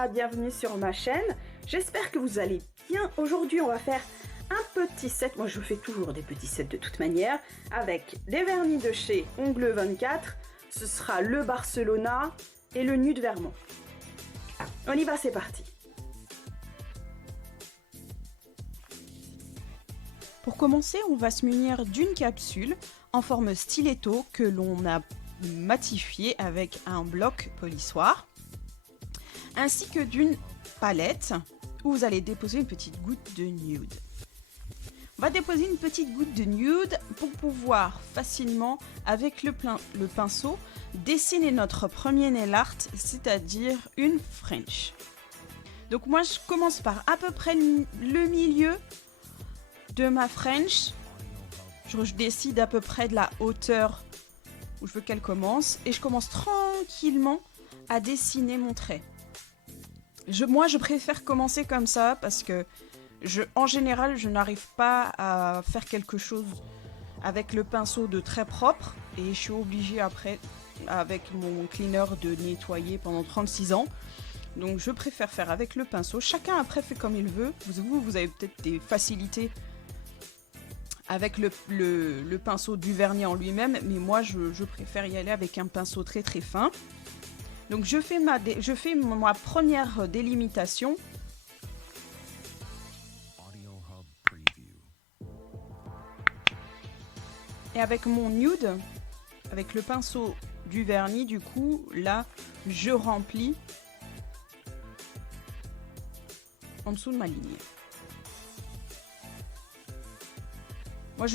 là, bienvenue sur ma chaîne. J'espère que vous allez bien. Aujourd'hui, on va faire un petit set. Moi, je fais toujours des petits sets de toute manière. Avec les vernis de chez Ongles 24. Ce sera le Barcelona et le Nude Vermont. On y va, c'est parti. Pour commencer, on va se munir d'une capsule en forme stiletto que l'on a matifiée avec un bloc polissoir, ainsi que d'une palette où vous allez déposer une petite goutte de nude. On va déposer une petite goutte de nude pour pouvoir facilement, avec le pinceau, dessiner notre premier nail art, c'est-à-dire une French. Donc moi, je commence par à peu près le milieu de ma French. Je décide à peu près de la hauteur où je veux qu'elle commence et je commence tranquillement à dessiner mon trait. Moi, je préfère commencer comme ça parce que en général, je n'arrive pas à faire quelque chose avec le pinceau de très propre et je suis obligée après, avec mon cleaner, de nettoyer pendant 36 ans. Donc, je préfère faire avec le pinceau. Chacun après fait comme il veut. Vous avez peut-être des facilités avec le pinceau du vernis en lui-même, mais moi, je préfère y aller avec un pinceau très très fin. Donc, je fais ma première délimitation. Et avec mon nude, avec le pinceau du vernis, du coup, là, je remplis en dessous de ma ligne. Moi,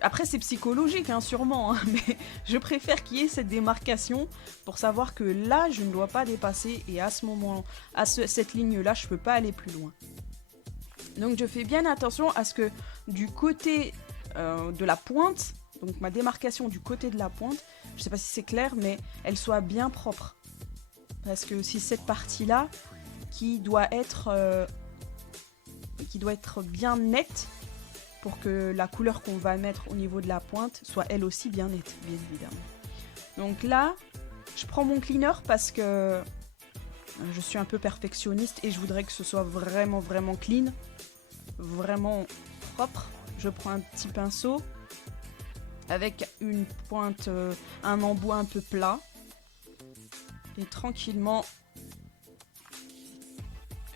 après, c'est psychologique, hein, sûrement, hein, mais je préfère qu'il y ait cette démarcation pour savoir que là, je ne dois pas dépasser et à ce moment, cette ligne-là, je ne peux pas aller plus loin. Donc, je fais bien attention à ce que du côté de la pointe, donc ma démarcation du côté de la pointe, je ne sais pas si c'est clair, mais elle soit bien propre. Parce que c'est cette partie-là qui doit être bien nette pour que la couleur qu'on va mettre au niveau de la pointe soit elle aussi bien nette, bien évidemment. Donc là, je prends mon cleaner parce que je suis un peu perfectionniste et je voudrais que ce soit vraiment, vraiment clean, vraiment propre. Je prends un petit pinceau avec une pointe, un embout un peu plat. Et tranquillement,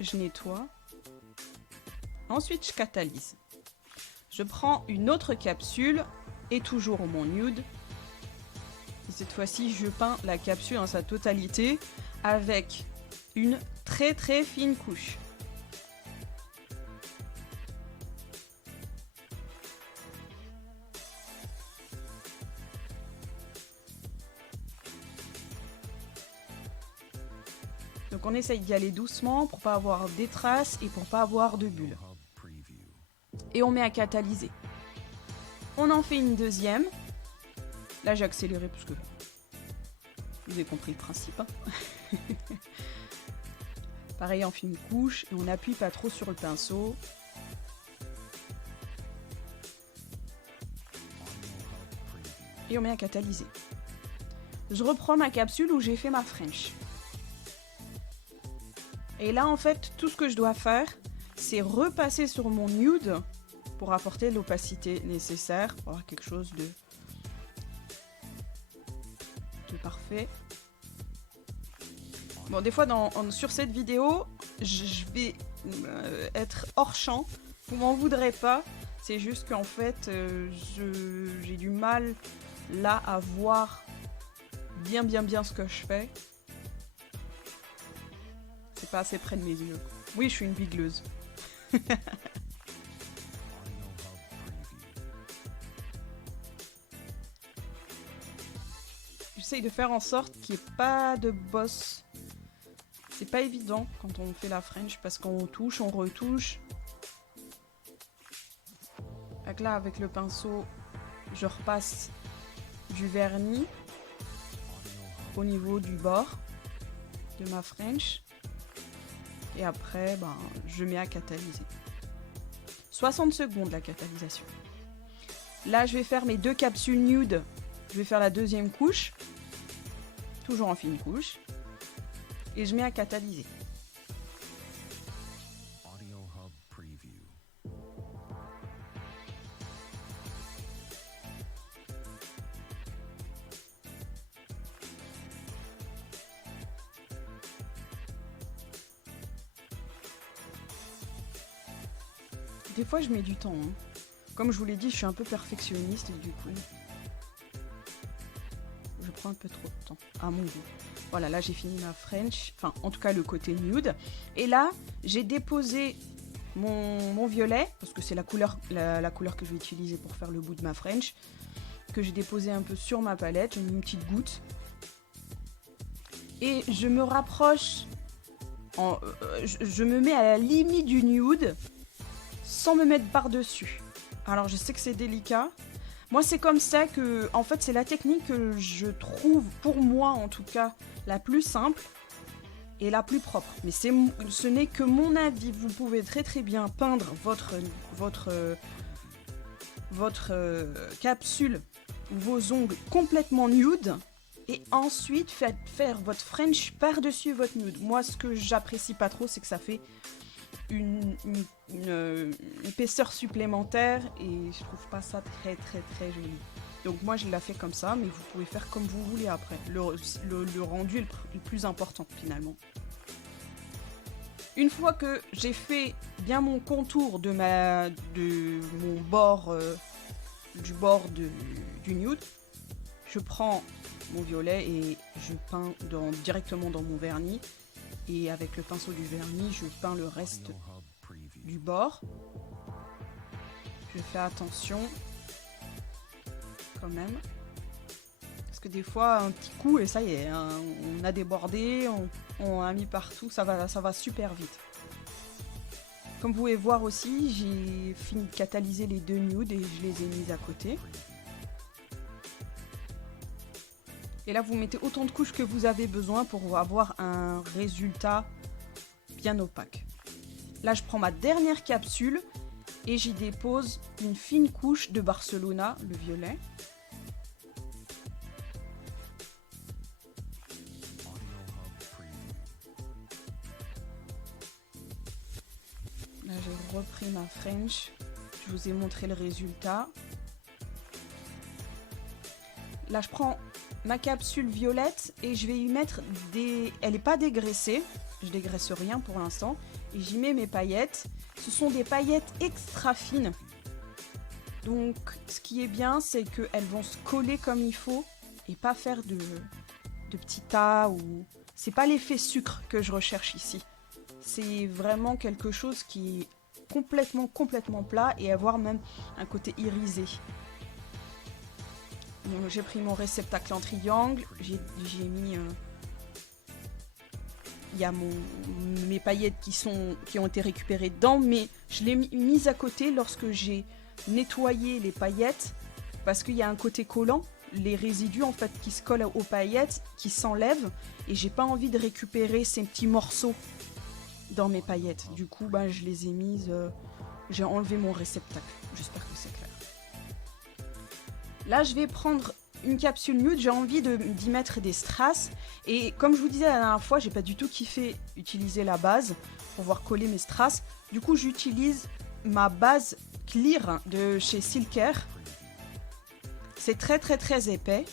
je nettoie. Ensuite, je catalyse. Je prends une autre capsule et toujours mon nude. Et cette fois-ci, je peins la capsule en sa totalité avec une très très fine couche. Donc on essaye d'y aller doucement pour pas avoir des traces et pour pas avoir de bulles. Et on met à catalyser. On en fait une deuxième. Là j'ai accéléré parce que vous avez compris le principe. Hein. Pareil, on fait une couche et on n'appuie pas trop sur le pinceau. Et on met à catalyser. Je reprends ma capsule où j'ai fait ma French. Et là, en fait, tout ce que je dois faire, c'est repasser sur mon nude pour apporter l'opacité nécessaire pour avoir quelque chose de parfait. Bon, des fois, sur cette vidéo, je vais être hors champ. Vous m'en voudrez pas. C'est juste qu'en fait, j'ai du mal là à voir bien ce que je fais. C'est pas assez près de mes yeux. Oui, je suis une bigleuse. J'essaye de faire en sorte qu'il n'y ait pas de bosse. C'est pas évident quand on fait la French parce qu'on touche, on retouche. Donc là, avec le pinceau, je repasse du vernis au niveau du bord de ma French. Et après, je mets à catalyser. 60 secondes la catalysation. Là, je vais faire mes deux capsules nude. Je vais faire la deuxième couche. Toujours en fine couche. Et je mets à catalyser. Des fois, je mets du temps. Hein. Comme je vous l'ai dit, je suis un peu perfectionniste et du coup, je prends un peu trop de temps, à mon goût. Voilà, là, j'ai fini ma French. Enfin, en tout cas, le côté nude. Et là, j'ai déposé mon violet, parce que c'est la couleur que je vais utiliser pour faire le bout de ma French, que j'ai déposé un peu sur ma palette. J'ai mis une petite goutte. Et je me rapproche, je me mets à la limite du nude, sans me mettre par-dessus. Alors, je sais que c'est délicat. Moi, c'est comme ça que, en fait, c'est la technique que je trouve, pour moi en tout cas, la plus simple et la plus propre. Mais ce n'est que mon avis. Vous pouvez très très bien peindre votre capsule, vos ongles complètement nude et ensuite faire votre French par-dessus votre nude. Moi, ce que j'apprécie pas trop, c'est que ça fait une épaisseur supplémentaire et je trouve pas ça très très très joli. Donc moi je l'ai fait comme ça, mais vous pouvez faire comme vous voulez après. Le rendu est le plus important finalement. Une fois que j'ai fait bien mon contour de mon bord du nude, je prends mon violet et je peins directement dans mon vernis. Et avec le pinceau du vernis, je peins le reste du bord. Je fais attention quand même. Parce que des fois, un petit coup, et ça y est, hein, on a débordé, on a mis partout, ça va super vite. Comme vous pouvez voir aussi, j'ai fini de catalyser les deux nudes et je les ai mises à côté. Et là, vous mettez autant de couches que vous avez besoin pour avoir un résultat bien opaque. Là, je prends ma dernière capsule et j'y dépose une fine couche de Barcelona, le violet. Là, j'ai repris ma French. Je vous ai montré le résultat. Là, je prends ma capsule violette et je vais y mettre des... Elle n'est pas dégraissée, je dégraisse rien pour l'instant. Et j'y mets mes paillettes. Ce sont des paillettes extra fines. Donc ce qui est bien, c'est qu'elles vont se coller comme il faut et pas faire de petits tas ou... C'est pas l'effet sucre que je recherche ici. C'est vraiment quelque chose qui est complètement plat et avoir même un côté irisé. Donc, j'ai pris mon réceptacle en triangle, j'ai mis... Il y a mes paillettes qui ont été récupérées dedans, mais je l'ai mise à côté lorsque j'ai nettoyé les paillettes, parce qu'il y a un côté collant, les résidus en fait qui se collent aux paillettes, qui s'enlèvent, et j'ai pas envie de récupérer ces petits morceaux dans mes paillettes. Du coup, je les ai mises... j'ai enlevé mon réceptacle. J'espère que c'est clair. Là, je vais prendre une capsule nude. J'ai envie d'y mettre des strass. Et comme je vous disais la dernière fois, j'ai pas du tout kiffé utiliser la base pour pouvoir coller mes strass. Du coup, j'utilise ma base clear de chez Silker. C'est très épais.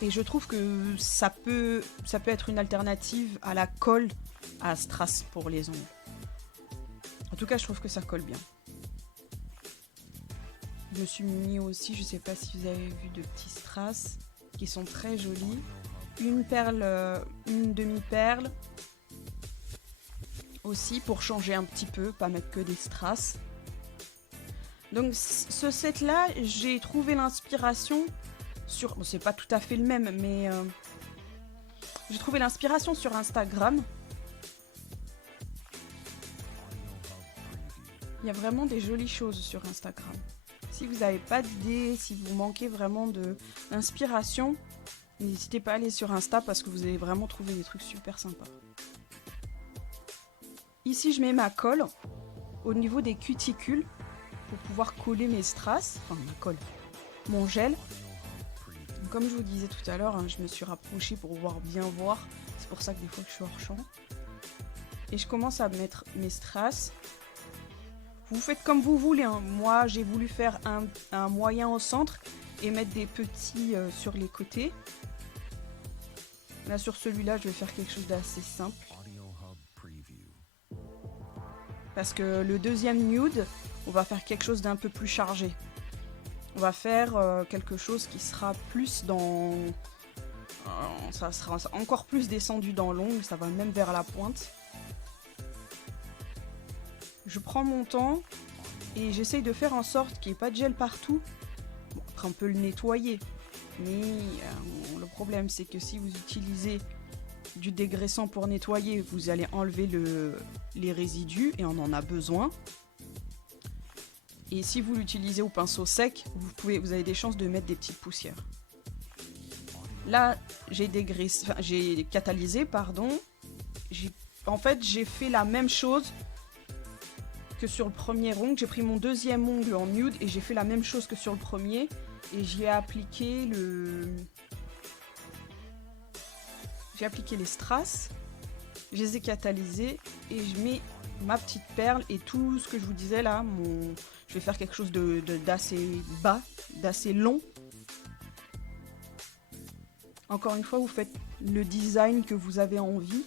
Et je trouve que ça peut être une alternative à la colle à strass pour les ongles. En tout cas, je trouve que ça colle bien. Je me suis mis aussi, je sais pas si vous avez vu, de petits strass qui sont très jolis. Une perle, une demi-perle. Aussi pour changer un petit peu, pas mettre que des strass. Donc ce set là, j'ai trouvé l'inspiration sur... Bon, c'est pas tout à fait le même, mais j'ai trouvé l'inspiration sur Instagram. Il y a vraiment des jolies choses sur Instagram. Si vous n'avez pas d'idée, si vous manquez vraiment d'inspiration, n'hésitez pas à aller sur Insta parce que vous allez vraiment trouver des trucs super sympas. Ici, je mets ma colle au niveau des cuticules pour pouvoir coller mes strass. Enfin, ma colle, mon gel. Donc, comme je vous disais tout à l'heure, je me suis rapprochée pour pouvoir bien voir. C'est pour ça que des fois, je suis hors champ. Et je commence à mettre mes strass. Vous faites comme vous voulez. Moi, j'ai voulu faire un moyen au centre et mettre des petits sur les côtés. Là, sur celui-là, je vais faire quelque chose d'assez simple. Parce que le deuxième nude, on va faire quelque chose d'un peu plus chargé. On va faire quelque chose qui sera plus dans... ça sera encore plus descendu dans l'ongle, ça va même vers la pointe. Je prends mon temps et j'essaye de faire en sorte qu'il n'y ait pas de gel partout. Bon, après on peut le nettoyer. Mais le problème c'est que si vous utilisez du dégraissant pour nettoyer, vous allez enlever les résidus et on en a besoin. Et si vous l'utilisez au pinceau sec, vous avez des chances de mettre des petites poussières. Là, j'ai catalysé, pardon. En fait, j'ai fait la même chose que sur le premier ongle. J'ai pris mon deuxième ongle en nude et j'ai fait la même chose que sur le premier. Et j'y ai appliqué J'ai appliqué les strass. Je les ai catalysés et je mets ma petite perle et tout ce que je vous disais là. Je vais faire quelque chose d'assez bas, d'assez long. Encore une fois, vous faites le design que vous avez envie.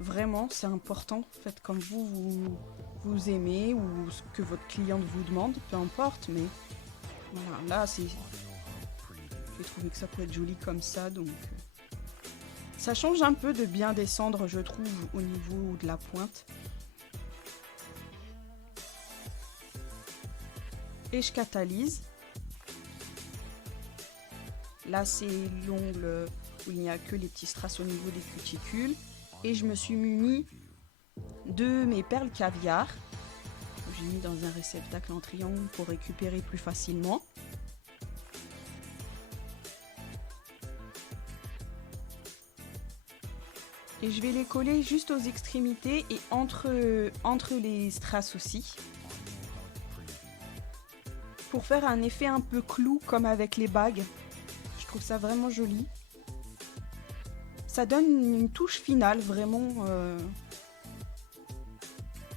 Vraiment, c'est important. Faites comme vous aimez ou ce que votre cliente vous demande, peu importe. Mais voilà, là, j'ai trouvé que ça pourrait être joli comme ça. Donc, ça change un peu de bien descendre, je trouve, au niveau de la pointe. Et je catalyse. Là, c'est l'ongle où il n'y a que les petits strass au niveau des cuticules. Et je me suis muni de mes perles caviar. J'ai mis dans un réceptacle en triangle pour récupérer plus facilement. Et je vais les coller juste aux extrémités et entre les strass aussi. Pour faire un effet un peu clou comme avec les bagues. Je trouve ça vraiment joli. Ça donne une touche finale, vraiment.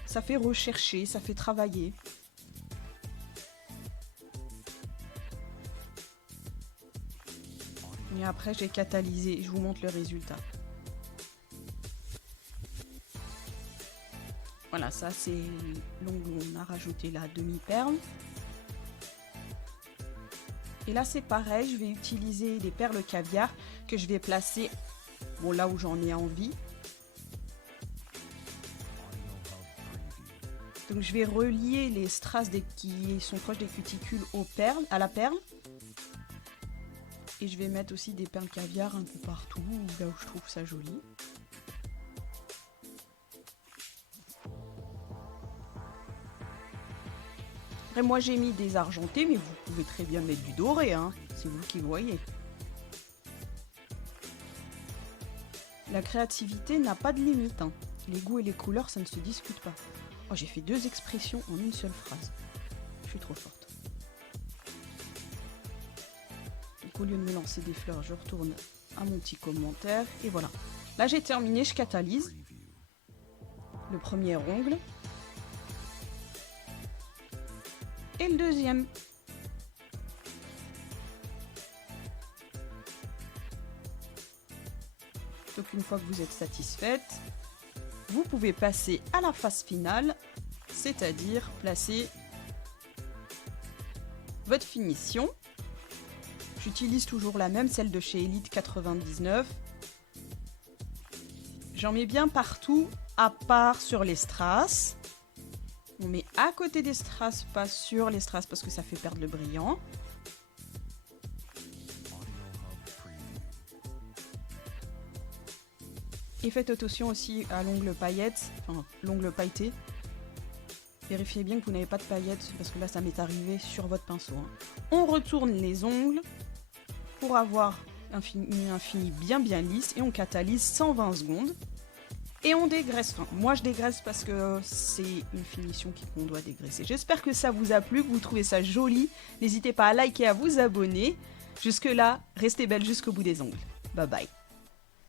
Ça fait rechercher, ça fait travailler. Et après, j'ai catalysé. Je vous montre le résultat. Voilà, ça c'est l'ongle où on a rajouté la demi-perle. Et là c'est pareil, je vais utiliser des perles caviar que je vais placer là où j'en ai envie. Donc je vais relier les strass qui sont proches des cuticules à la perle. Et je vais mettre aussi des perles caviar un peu partout, là où je trouve ça joli. Après moi j'ai mis des argentés, mais vous pouvez très bien mettre du doré, hein. C'est vous qui voyez. La créativité n'a pas de limite, hein. Les goûts et les couleurs, ça ne se discute pas. Oh, j'ai fait 2 expressions en une seule phrase. Je suis trop forte. Donc au lieu de me lancer des fleurs, je retourne à mon petit commentaire. Et voilà. Là j'ai terminé, je catalyse. Le premier ongle. Et le deuxième. Donc une fois que vous êtes satisfaite, vous pouvez passer à la phase finale, c'est-à-dire placer votre finition. J'utilise toujours la même, celle de chez Elite 99. J'en mets bien partout, à part sur les strass. On met à côté des strass, pas sur les strass parce que ça fait perdre le brillant. Et faites attention aussi à l'ongle paillette, enfin l'ongle pailleté. Vérifiez bien que vous n'avez pas de paillettes parce que là ça m'est arrivé sur votre pinceau. Hein. On retourne les ongles pour avoir un fini bien lisse et on catalyse 120 secondes. Et on dégraisse. Enfin, moi je dégraisse parce que c'est une finition qu'on doit dégraisser. J'espère que ça vous a plu, que vous trouvez ça joli. N'hésitez pas à liker et à vous abonner. Jusque là, restez belle jusqu'au bout des ongles. Bye bye.